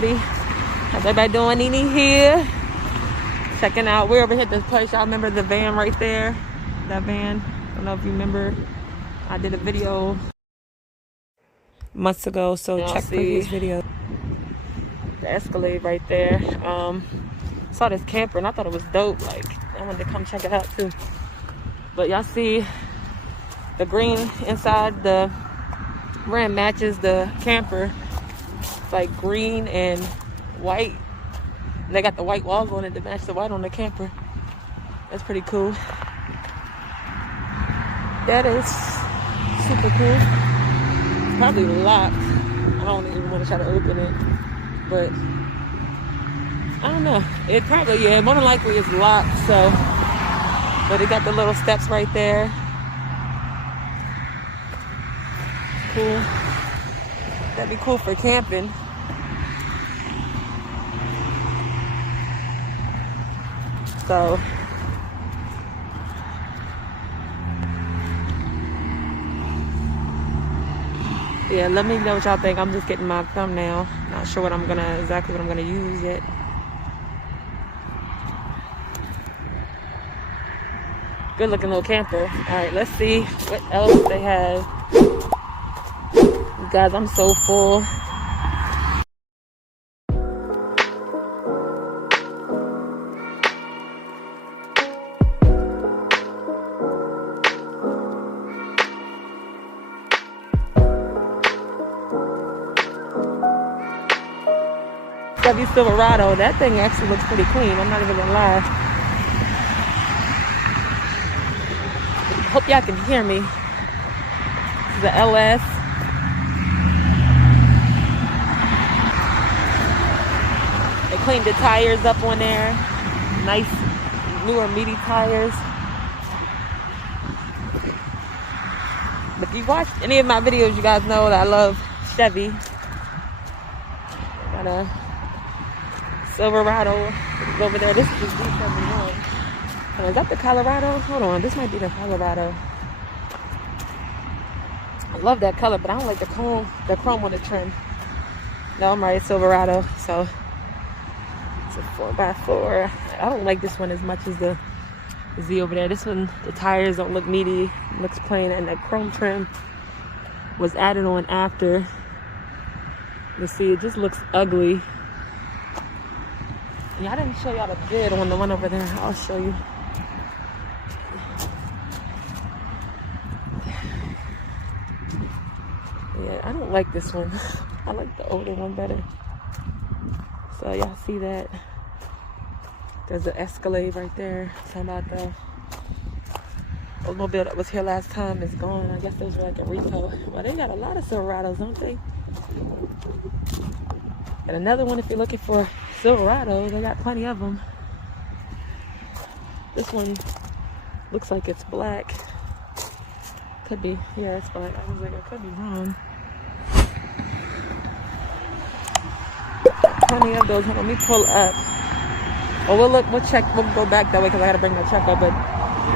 party. How's everybody doing? Nene here. Checking out. We're over here at this place. Y'all remember the van right there? That van. I don't know if you remember. I did a video months ago, so check previous video. The Escalade right there. Saw this camper and I thought it was dope. Like, I wanted to come check it out too. But y'all see the green inside the rim matches the camper. It's like green and white. And they got the white walls on it to match the white on the camper. That's pretty cool. That is super cool. It's probably locked. I don't even want to try to open it. But I don't know. It probably, yeah, more than likely it's locked, so. But it got the little steps right there. Cool. That'd be cool for camping. So. Yeah, let me know what y'all think. I'm just getting my thumbnail. Not sure what exactly what I'm gonna use yet. Good looking little camper. All right, let's see what else they have. You guys, I'm so full. Chevy Silverado. That thing actually looks pretty clean. I'm not even gonna lie. Hope y'all can hear me. This is the LS. They cleaned the tires up on there. Nice, newer, meaty tires. If you watched any of my videos, you guys know that I love Chevy. Got a Silverado over there. This is the D71. Is that the Colorado? Hold on, this might be the Colorado. I love that color, but I don't like the chrome on the trim. No, I'm right, it's Silverado. So it's a 4x4. I don't like this one as much as the Z over there. This one, the tires don't look meaty, it looks plain, and the chrome trim was added on after. Let's see, it just looks ugly. Yeah, I didn't show y'all the bid on the one over there. I'll show you. Yeah, I don't like this one. I like the older one better. So y'all see that? There's the Escalade right there. Talking about the Oldsmobile that was here last time is gone. I guess those were like a repo. Well, they got a lot of Silverados, don't they? And another one if you're looking for Silverado. They got plenty of them. This one looks like it's black. Could be. Yeah, it's black. I was like, I could be wrong. Plenty of those. Hold on, let me pull up. Oh, we'll check. We'll go back that way because I got to bring my truck up. But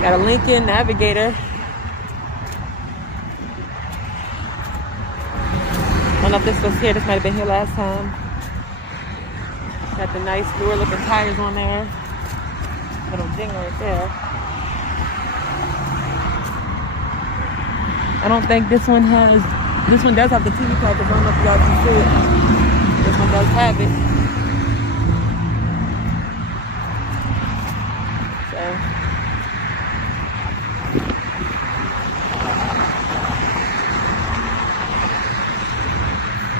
got a Lincoln Navigator. I don't know if this was here. This might have been here last time. Got the nice newer looking tires on there. Little ding right there. I don't think this one does have the TV package. I don't know if you guys can see it. This one does have it. So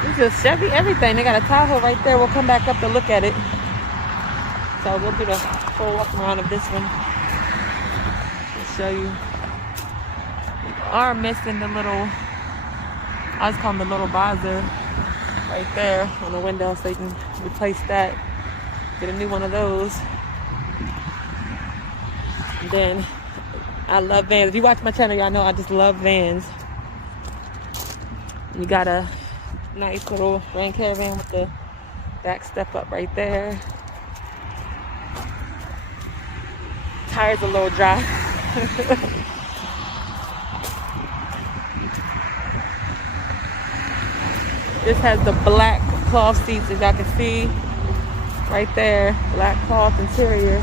this is Chevy everything. They got a Tahoe right there. We'll come back up to look at it. So we'll do the full walk around of this one. I'll show you. We are missing the little, I just call them the little visor right there on the window, so you can replace that. Get a new one of those. And then I love vans. If you watch my channel, y'all know I just love vans. You got a nice little Grand Caravan with the back step up right there. Tires a little dry. This has the black cloth seats, as y'all can see right there. Black cloth interior.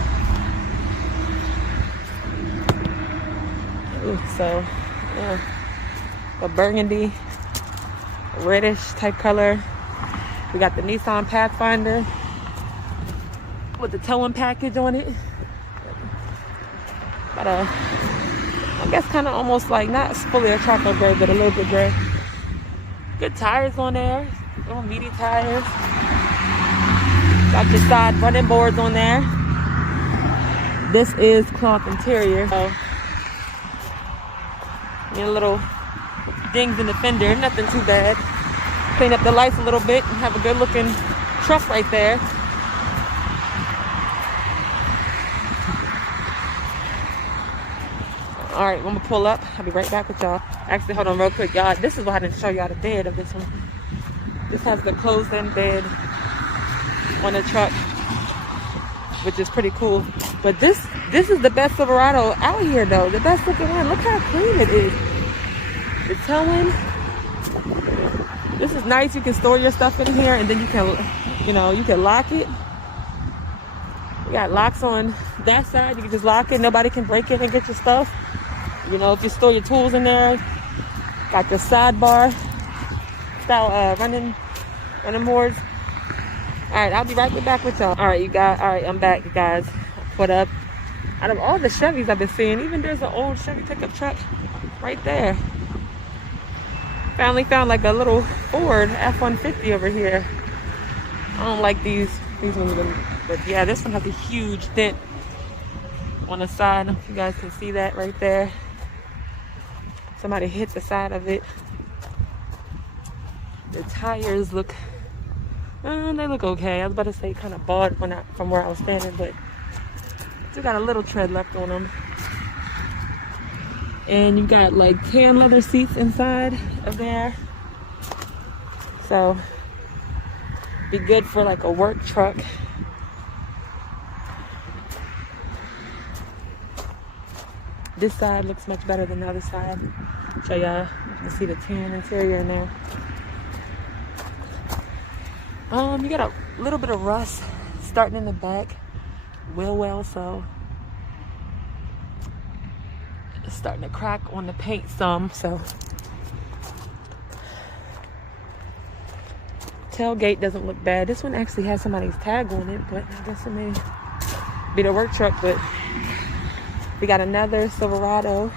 Ooh, so yeah, a burgundy, reddish type color. We got the Nissan Pathfinder with the towing package on it. But I guess kind of almost like not fully a chocolate gray, but a little bit gray. Good tires on there, little meaty tires. Got your side running boards on there. This is cloth interior. So, a little dings in the fender, nothing too bad. Clean up the lights a little bit and have a good looking truck right there. All right, I'm gonna pull up. I'll be right back with y'all. Actually, hold on real quick, y'all. This is what I didn't show y'all the bed of this one. This has the closed-in bed on the truck, which is pretty cool. But this is the best Silverado out here, though. The best looking one. Look how clean it is. The towing. This is nice. You can store your stuff in here, and then you can, you can lock it. We got locks on that side. You can just lock it. Nobody can break it and get your stuff. If you store your tools in there. Got the sidebar style running boards. All right, I'll be right back with y'all. All right, I'm back, you guys. Put up. Out of all the Chevys I've been seeing, even there's an old Chevy pickup truck right there. Finally found like a little Ford F-150 over here. I don't like these ones, but yeah, this one has a huge dent on the side. If you guys can see that right there. Somebody hit the side of it. The tires look, they look okay. I was about to say kind of bald from where I was standing, but still got a little tread left on them. And you got like tan leather seats inside of there. So, be good for like a work truck. This side looks much better than the other side. Show y'all. You can see the tan interior in there. You got a little bit of rust starting in the back. Wheel well, so it's starting to crack on the paint some. So tailgate doesn't look bad. This one actually has somebody's tag on it, but I guess it may be the work truck. But we got another Silverado.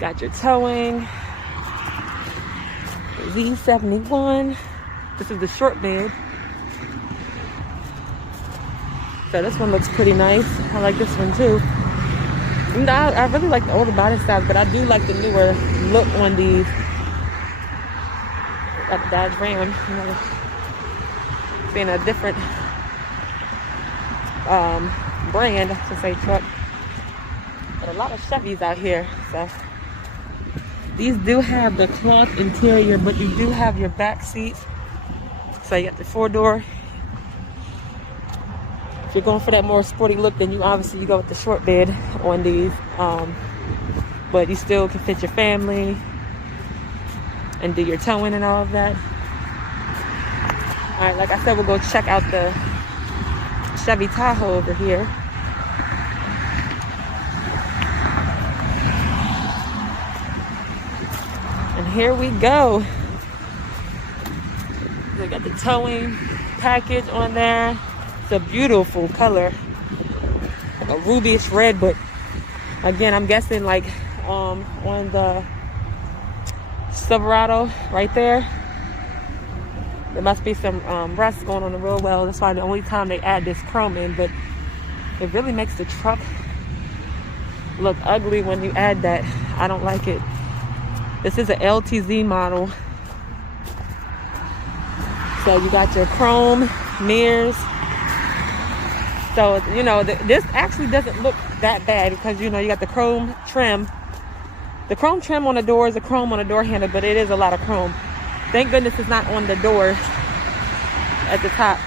Got your towing. Z71. This is the short bed. So this one looks pretty nice. I like this one too. I really like the older body styles, but I do like the newer look on these. Like the Dodge Ram. Being a different brand, I should say, truck. But a lot of Chevys out here, so. These do have the cloth interior, but you do have your back seats. So you got the 4-door. If you're going for that more sporty look, then you obviously go with the short bed on these. But you still can fit your family and do your towing and all of that. All right, like I said, we'll go check out the Chevy Tahoe over here. And here we go. We got the towing package on there. It's a beautiful color, a rubyish red, but again, I'm guessing like on the Silverado right there, there must be some rust going on the real well. That's why the only time they add this chrome in, but it really makes the truck look ugly when you add that. I don't like it. This is an LTZ model. So you got your chrome mirrors. So, this actually doesn't look that bad because, you got the chrome trim. The chrome trim on the door is a chrome on the door handle, but it is a lot of chrome. Thank goodness it's not on the door at the top.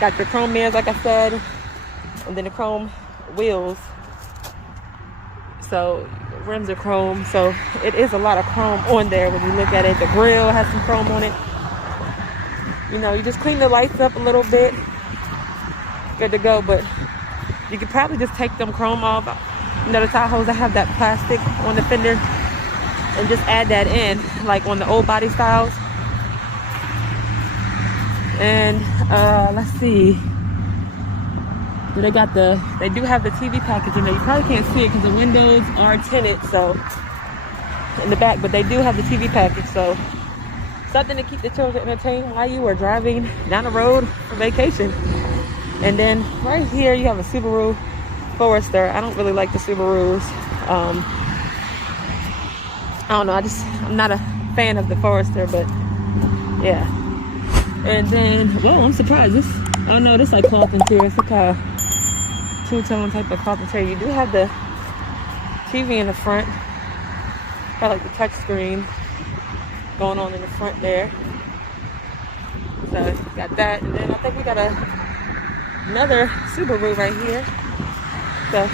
Got your chrome mirrors, like I said, and then the chrome wheels. So, rims are chrome. So, it is a lot of chrome on there when you look at it. The grill has some chrome on it. You know, you just clean the lights up a little bit, good to go. But you could probably just take them chrome off. You know, the Tahoes that have that plastic on the fender, and just add that in, like on the old body styles. And let's see. They do have the TV package in there. You probably can't see it because the windows are tinted, so in the back, but they do have the TV package, so something to keep the children entertained while you are driving down the road for vacation. And then right here you have a Subaru Forester. I don't really like the Subarus. I don't know, I'm not a fan of the Forester, but yeah. And then, whoa, I'm surprised. Oh no, this like cloth interior. It's like a two-tone type of cloth interior. You do have the TV in the front. Got like the touch screen going on in the front there. So got that. And then I think we got another Subaru right here. So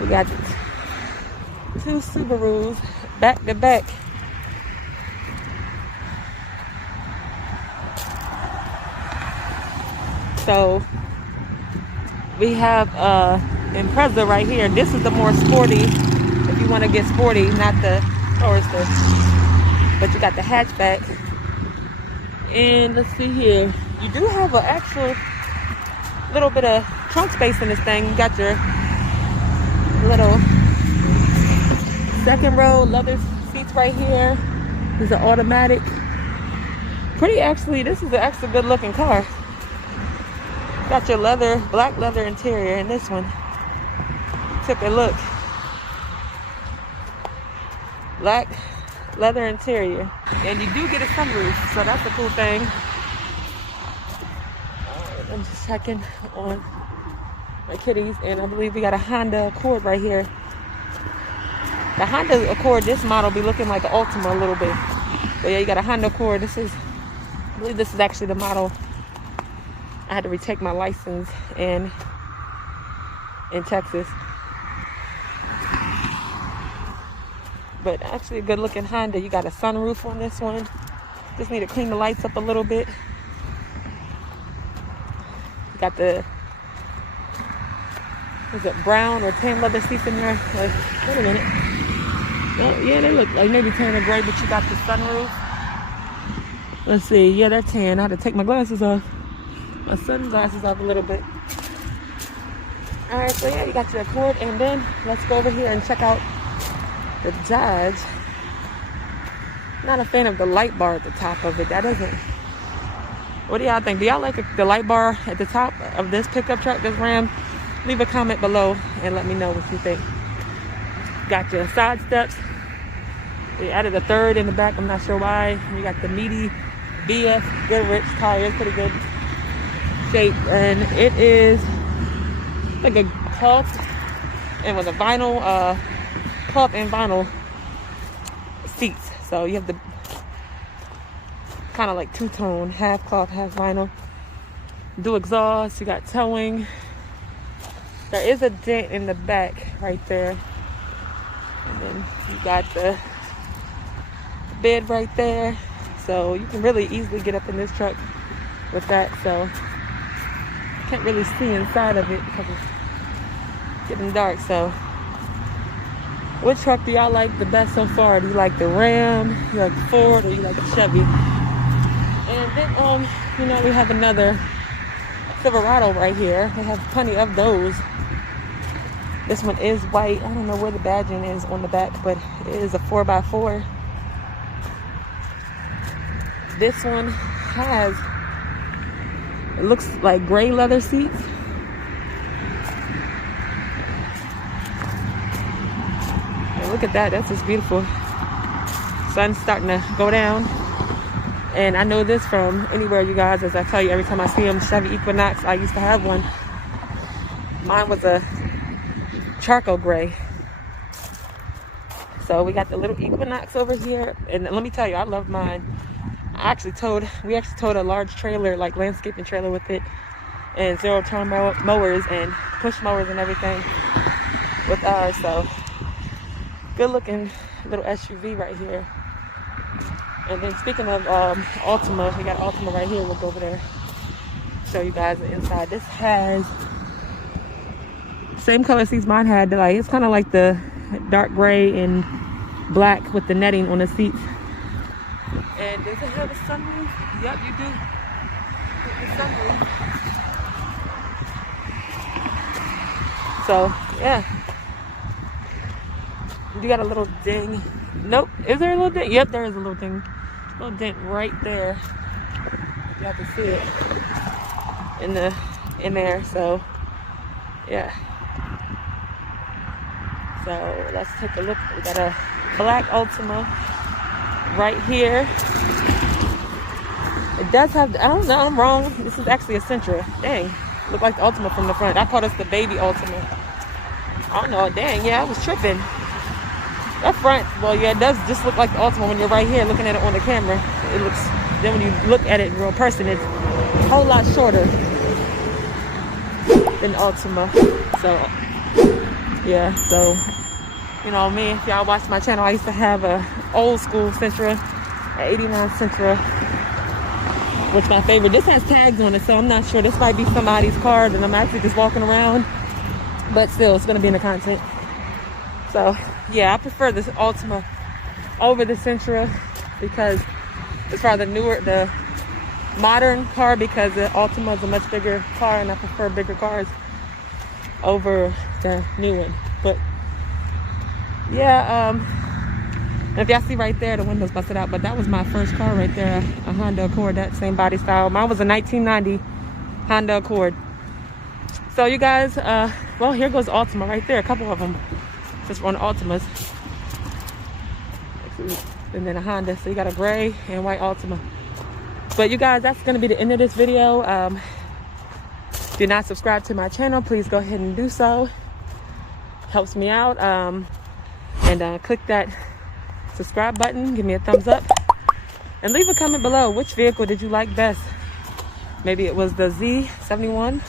we got two Subarus back to back. So we have Impreza right here. This is the more sporty, if you want to get sporty, not the Forester. But you got the hatchback. And let's see here. You do have an actual little bit of trunk space in this thing. You got your little second row leather seats right here. This is an automatic. This is an actually good looking car. Got your black leather interior in this one. Took a look. Black leather interior. And you do get a sunroof, so that's a cool thing. I'm just checking on my kitties, and I believe we got a Honda Accord right here. The Honda Accord, this model be looking like an Altima a little bit. But yeah, you got a Honda Accord. I believe this is actually the model. I had to retake my license in Texas. But actually a good looking Honda. You got a sunroof on this one. Just need to clean the lights up a little bit. You got the, is it brown or tan leather seats in there? Wait a minute. Oh, yeah, they look like maybe tan or gray, but you got the sunroof. Let's see. Yeah, they're tan. I had to take my glasses off. My sunglasses off a little bit. Alright, so yeah, you got your Accord, and then let's go over here and check out the Dodge. Not a fan of the light bar at the top of it. That doesn't. What do y'all think? Do y'all like the light bar at the top of this pickup truck, this Ram? Leave a comment below and let me know what you think. Got your side steps. They added a third in the back. I'm not sure why. You got the meaty BF Goodrich tires, pretty good shape, and it is like a cloth and with a vinyl cloth and vinyl seats. So you have the kind of like two-tone, half cloth, half vinyl. Dual exhaust. You got towing. There is a dent in the back right there, and then you got the bed right there. So you can really easily get up in this truck with that. So can't really see inside of it because it's getting dark. So what truck do y'all like the best so far? Do you like the Ram, you like the Ford, or you like the Chevy? And then you know, we have another Silverado right here. They have plenty of those. This one is white. I don't know where the badging is on the back, but it is a 4x4. This one has, it looks like gray leather seats. And look at that, that's just beautiful. Sun's starting to go down. And I know this from anywhere, you guys, as I tell you every time I see them. Chevy Equinox, I used to have one. Mine was a charcoal gray. So we got the little Equinox over here. And let me tell you, I love mine. We actually towed a large trailer, like landscaping trailer with it, and zero-turn mowers and push mowers and everything with ours. So good looking little SUV right here. And then speaking of Altima, we got Altima right here. We'll go over there, show you guys the inside. This has same color seats mine had. Like, it's kind of like the dark gray and black with the netting on the seats. And does it have a sunroof? Yep, you do. The sunroof. So yeah, you got a little ding. Nope. Is there a little ding? Yep, there is a little ding. A little dent right there. You have to see it in there. So yeah. So let's take a look. We got a black Altima right here. It does have, I don't know, I'm wrong. This is actually a Sentra. Dang, look like the Altima from the front. I thought it's the baby Altima. I don't know, dang, yeah, I was tripping. That front, well, yeah, it does just look like the Altima when you're right here looking at it on the camera. It looks, then when you look at it in real person, it's a whole lot shorter than Altima. So yeah, so you know me, if y'all watch my channel, I used to have a old school Sentra, an 89 Sentra, which is my favorite. This has tags on it, so I'm not sure. This might be somebody's car and I'm actually just walking around, but still, it's gonna be in the content. So yeah, I prefer this Altima over the Sentra because as far as the modern car, because the Altima is a much bigger car and I prefer bigger cars over the new one. But yeah, and if y'all see right there, the window's busted out, but that was my first car right there, a Honda Accord, that same body style. Mine was a 1990 Honda Accord. So you guys, well, here goes Altima right there, a couple of them just on Altimas, and then a Honda. So you got a gray and white Altima. But you guys, that's gonna be the end of this video. If you're not subscribed to my channel, please go ahead and do so. Helps me out. And click that subscribe button, give me a thumbs up, and leave a comment below. Which vehicle did you like best? Maybe it was the Z71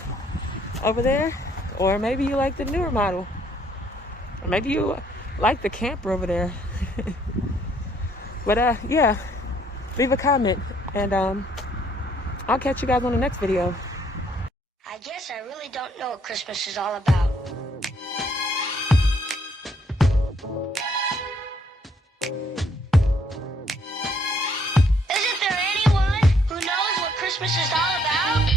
over there, or maybe you like the newer model, or maybe you like the camper over there. But yeah, leave a comment, and I'll catch you guys on the next video. I guess I really don't know what Christmas is all about. Isn't there anyone who knows what Christmas is all about?